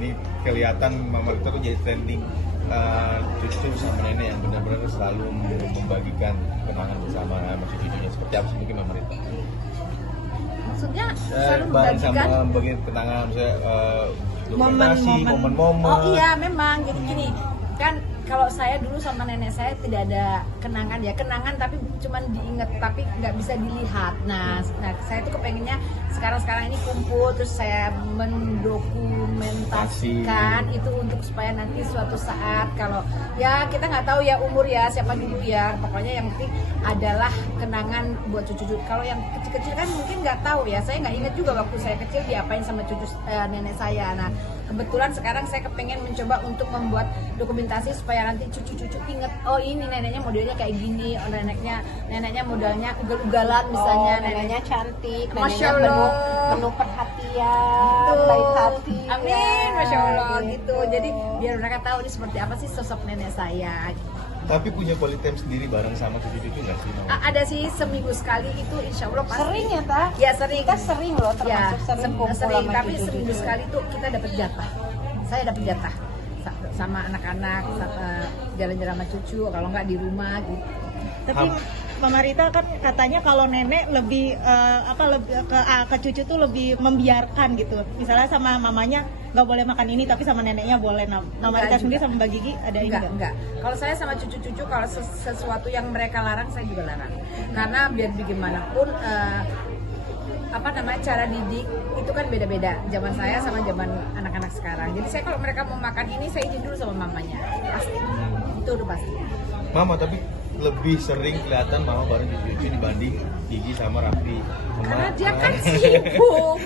Ini kelihatan Mama Rita tuh jadi trending cucu sama nenek yang benar-benar selalu membagikan kenangan bersama sama cucunya. Seperti apa sih mungkin Mama Rita? Maksudnya selalu Bareng sama membagikan membagi kenangan, misalnya dokumentasi, momen-momen. Oh iya memang, jadi gini kan, kalau saya dulu sama nenek saya tidak ada kenangan ya, kenangan tapi cuman diinget tapi nggak bisa dilihat. Nah saya tuh kepengennya sekarang ini kumpul, terus saya mendokumentasikan itu untuk supaya nanti suatu saat kalau ya kita nggak tahu ya umur ya siapa dulu ya, pokoknya yang penting adalah kenangan buat cucu-cucu. Kalau yang kecil-kecil kan mungkin nggak tahu ya, saya nggak inget juga waktu saya kecil diapain sama cucu nenek saya. Nah kebetulan sekarang saya kepengen mencoba untuk membuat dokumentasi supaya nanti cucu-cucu inget, oh ini neneknya modelnya kayak gini, oh neneknya modelnya ugal-ugalan misalnya, neneknya cantik, Masya neneknya Allah, penuh perhatian, baik hati. Amin, ya, Masya Allah gitu. Jadi biar mereka tahu nih seperti apa sih sosok nenek saya. Tapi punya quality time sendiri bareng sama cucu-cucu nggak sih Mama? Ada sih seminggu sekali itu insya Allah pasti. Sering ya Ta? Ya sering. Kita sering loh, termasuk sering kumpul sering, sama tapi cucu-cucu. seminggu sekali tuh kita dapat jatah. Saya dapat jatah sama anak-anak, jalan-jalan sama cucu, kalau nggak di rumah gitu. Tapi Mama Rita kan katanya kalau nenek lebih ke cucu tuh lebih membiarkan gitu. Misalnya sama mamanya nggak boleh makan ini, tapi sama neneknya boleh. Nah, Mama Rita sendiri sama Mbak Gigi ada ini enggak. Kalau saya sama cucu-cucu, kalau sesuatu yang mereka larang, saya juga larang. Karena biar bagaimanapun cara didik itu kan beda-beda, zaman saya sama zaman anak-anak sekarang. Jadi saya kalau mereka mau makan ini, saya izin dulu sama mamanya, pasti itu udah pasti. Mama, tapi lebih sering kelihatan Mama bareng cucu-cucu dibanding Gigi sama Raffi. Karena dia kan sibuk,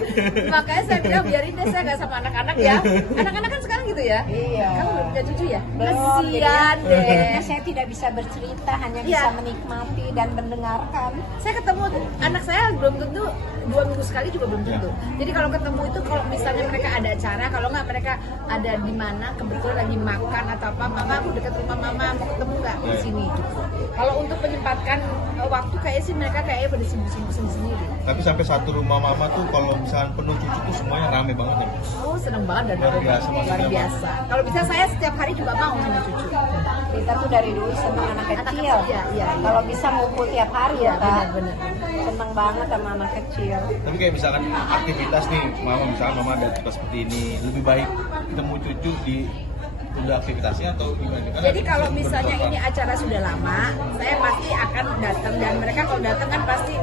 makanya saya bilang biarin deh, saya nggak sama anak-anak ya. Anak-anak kan sekarang gitu ya. Iya. Kamu belum punya cucu ya? Belum, Kasian jadinya deh. saya tidak bisa bercerita, hanya Iya. bisa menikmati dan mendengarkan. Saya ketemu anak saya belum tentu 2 minggu sekali juga belum tentu. Jadi kalau ketemu itu kalau misalnya mereka ada acara, kalau nggak mereka ada di mana kebetulan lagi makan atau apa, mama aku dekat rumah mama, mau ketemu nggak di sini gitu. Kalau untuk menyempatkan waktu kayak sih mereka kayaknya pada sibuk-sibuk sendiri. Tapi sampai satu rumah Mama tuh kalau misalkan penuh cucu tuh semuanya rame banget ya. Oh seneng banget dan Luar biasa, luar maksudnya. biasa. Kalau bisa saya setiap hari juga mau sama cucu. Kita tuh dari dulu senang anak Anak kecil. kecil, iya. Kalau bisa ngumpul tiap hari Iya ya Ta. benar. Senang banget sama anak kecil. Tapi kayak misalkan aktivitas nih, misalkan Mama ada aktivitas seperti ini, lebih baik ketemu cucu di udah aktivitasnya atau gimana? Jadi kalau misalnya ini acara sudah lama, saya pasti akan datang, dan mereka kalau datang kan pasti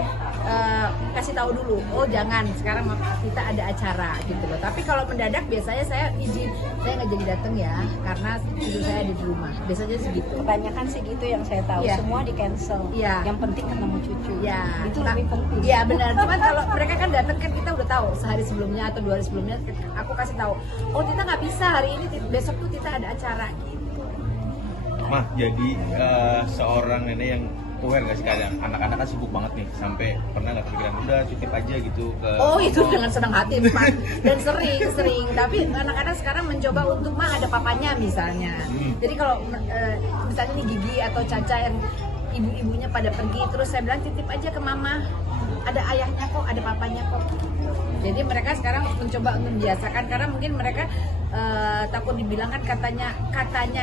kasih tahu dulu, oh jangan sekarang kita ada acara gitu loh. Tapi kalau mendadak biasanya saya izin, saya nggak jadi datang ya karena cucu saya ada di rumah. Biasanya segitu. Kebanyakan sih gitu yang saya tahu, Iya. semua di cancel. Iya. Yang penting ketemu cucu. Ya, Itu lebih penting. Iya benar. Cuman kalau mereka kan datang kan kita udah tahu sehari sebelumnya atau 2 hari sebelumnya aku kasih tahu. Oh Tita nggak bisa hari ini, besok tuh Tita ada acara gitu. Mah, jadi seorang nenek yang aware gak sih, kadang anak-anak kan sibuk banget nih, sampai pernah nggak kepikiran udah titip aja gitu ke Oh itu dengan senang hati Pak. Dan sering. Tapi anak-anak sekarang mencoba untuk ada papanya misalnya. Jadi kalau misalnya nih Gigi atau Caca yang ibu-ibunya pada pergi, terus saya bilang titip aja ke mama. Ada ayahnya kok, ada papanya kok. Jadi mereka sekarang mencoba untuk membiasakan, karena mungkin mereka takut dibilang kan katanya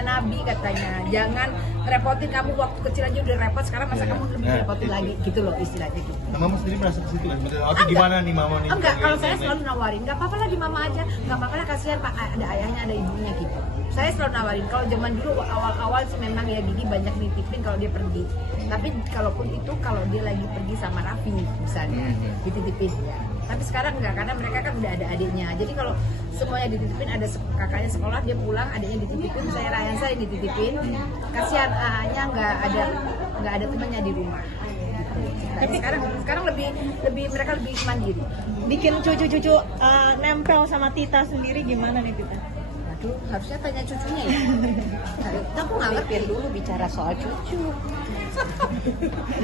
Nabi katanya jangan repotin kamu waktu kecil aja udah repot, sekarang masa kamu lebih repotin lagi gitu loh istilahnya gitu. Nah, Mama sendiri merasa ke situ kan? Oke, gimana nih Mama nih? Enggak, kalau saya Nenek. selalu nawarin, nggak apa-apa lah di mama aja, nggak apa-apa lah kasihan Pak, ada ayahnya ada ibunya gitu. Saya selalu nawarin. Kalau zaman dulu awal-awal sih memang ya Gigi banyak nitipin kalau dia pergi. Tapi kalaupun itu kalau dia lagi pergi sama Raffi misalnya dititipin ya. Tapi sekarang enggak, karena mereka kan udah ada adiknya. Jadi kalau semuanya dititipin, ada kakaknya sekolah dia pulang, adiknya dititipin, saya Rayansa yang dititipin. Kasihan A-nya nggak ada temannya di rumah. Tapi sekarang lebih mereka lebih mandiri. bikin cucu-cucu nempel sama Tita sendiri gimana nih Tita? Aduh, harusnya tanya cucunya ya. Aku nggak ngerti. Dulu bicara soal cucu.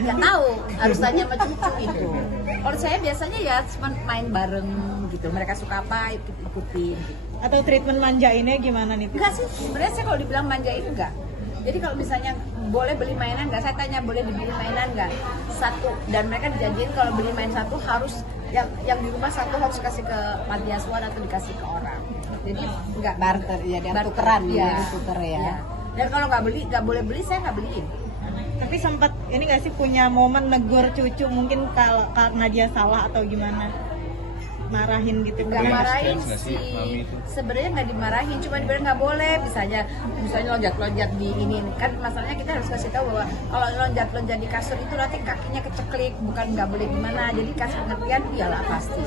Nggak tahu, harus tanya sama cucu itu. Kalau saya biasanya ya cuma main bareng gitu. Mereka suka apa ikutin. Gitu. Atau treatment manjainnya gimana nih Tita? Enggak sih, sebenarnya saya kalau dibilang manjain enggak. Jadi kalau misalnya boleh beli mainan enggak, saya tanya boleh dibeli mainan enggak? Satu, dan mereka dijanjiin kalau beli main satu harus yang di rumah satu harus kasih ke panti asuhan atau dikasih ke orang. Jadi nggak Barter, ya, dia barter, tukeran, iya. ya, tuker ya. Iya. Dan kalau nggak boleh beli, saya nggak beliin. Tapi sempat ini nggak sih punya momen negur cucu mungkin kalau karena dia salah atau gimana? Marahin gitu. Nggak Tapi marahin nggak sih, sih, Mami itu? sebenarnya nggak dimarahin, cuma dibilang nggak boleh, misalnya lonjat-lonjat di ini kan, masalahnya kita harus kasih tahu bahwa kalau lonjat-lonjat di kasur itu nanti kakinya keceklik, bukan nggak boleh gimana, jadi kasih pengertian iyalah pasti.